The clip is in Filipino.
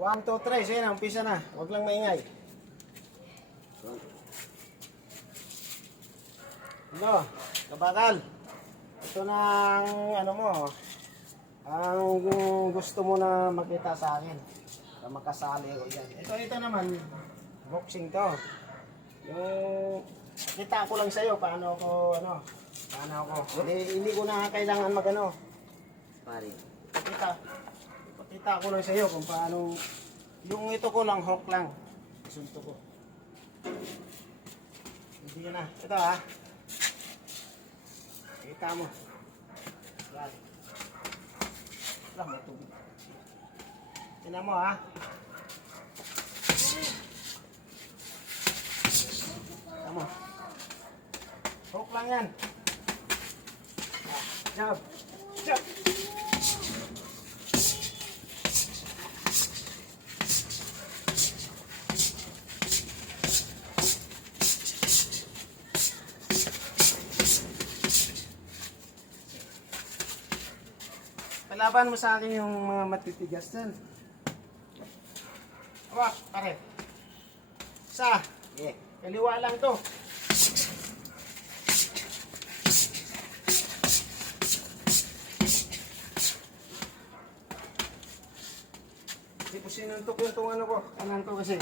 1, 2, 3. Sige na, umpisa na. Huwag lang maingay. Ano? Kabakal. Ito na ang ano mo. Ang gusto mo na makita sa akin. Na makasali ko yan. Ito naman. Boxing to. Yung kita ko lang sa'yo paano ako hindi ko na kailangan magano. Pare. Kita ko lang sa'yo kung paano yung ito ko lang, hook lang isunto ko. Hindi na. Ito ha. Kita mo. Yan. Wala mo tubig. Tingnan mo ha. Tama. Hook lang yan. Jab. Jab. Palaban mo sa akin yung mga matitigas dyan. Hawak, pare. Isa. Yeah. Kaliwa lang to. Hindi po sinuntok yung ano ko. Kanan ko kasi.